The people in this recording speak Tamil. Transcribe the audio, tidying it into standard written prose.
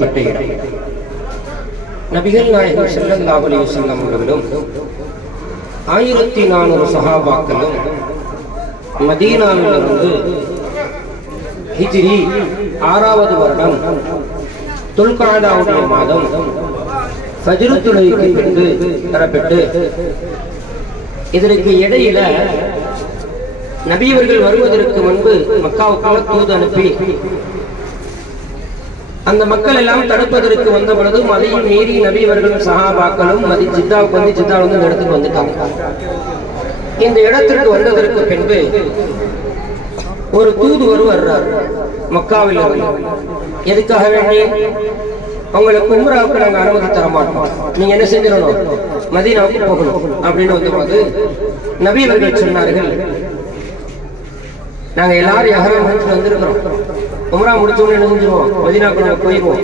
வைக்கப்பட்ட இடம். நபிகள் நாயகம் ஸல்லல்லாஹு அலைஹி வஸல்லம் அவர்களும் 1400 சஹாபாக்களும் மதீனாவிலிருந்து ஹிஜ்ரி 6வது வருடம் துல்காதாவுடைய மாதம் ஃபஜ்ர் தொழுகைக்கு பின்பு தரப்பட்டு, இதற்கு இடையில நபியவர்கள் வருவதற்கு முன்பு மக்காவுக்குள்ள தூது அனுப்பி அந்த மக்கள் எல்லாம் தடுப்பதற்கு வந்த பொழுது மலையை மீறி நபியவர்களும் சஹாபாக்களும் ஜித்தாவுக்கு வந்து ஜித்தா வந்து இந்த இடத்துக்கு வந்துட்டாங்க. இந்த இடத்திற்கு வந்ததற்கு பின்பு ஒரு தூதுவர் வர்றார் மக்காவில் இருந்து. எதுக்காக வேண்டி? அவங்களுக்கு உம்ராவுக்கு நாங்க அனுமதி தர மாட்டோம், நீங்க என்ன செஞ்சிடணும், மதீனாவுக்கு போகணும் அப்படின்னு வந்தபோது நபியவர்கள் சொன்னார்கள், நாங்க எல்லாரும் யாரும் வந்திருக்கிறோம், உம்ரா முடிச்சோன்னு என்ன செஞ்சிருவோம், மதீனாவுக்கு நாங்க போயிடுவோம்.